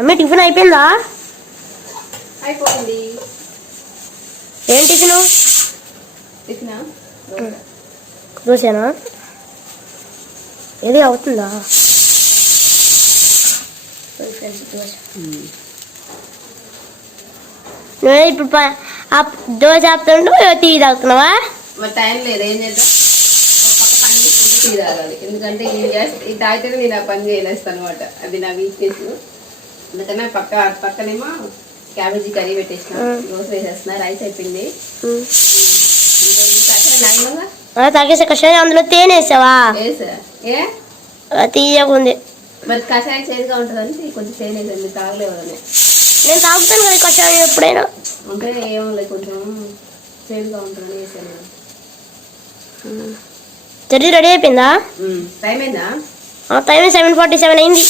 అమ్మే టిఫిన్ అయిపోయిందా? అయిపోయింది. ఏం టిఫిన్? దోశనా? ఏది అవుతుందా? నువ్వే ఇప్పుడు దోశ ఆపుతుండు, టీ తాగుతున్నావా? మరి టైం లేదు, ఏం చేద్దాం, పక్క పని చేసుకుంటే టీ తాగాలి. ఎందుకంటే ఇది తాగితేనే నేను ఆ పని చేయలేస్తాను అనమాట. అది నా వీక్నెస్. అందుకనే పక్కనేమో క్యాబేజీ కర్రీ పెట్టేసిన, దోశ వేసేస్తున్నా, రైస్ అయిపోయింది. తాగేసా కషాయం, అందులో తేనె వేసావా? వేసా. ఏ తీయకుంది. మరి కషాయం చేదుగా ఉంటుందని కొంచెం తేనె వేసాను. తాగలేవని నేను తాగుతాను కదా కషాయం ఎప్పుడైనా. అంటే ఏమో లేదు, కొంచెం చేదుగా ఉంటుందని వేసాను. జర్నీ రెడీ అయిపోయిందా? టైం అయిందా? టైం 7:47 అయింది.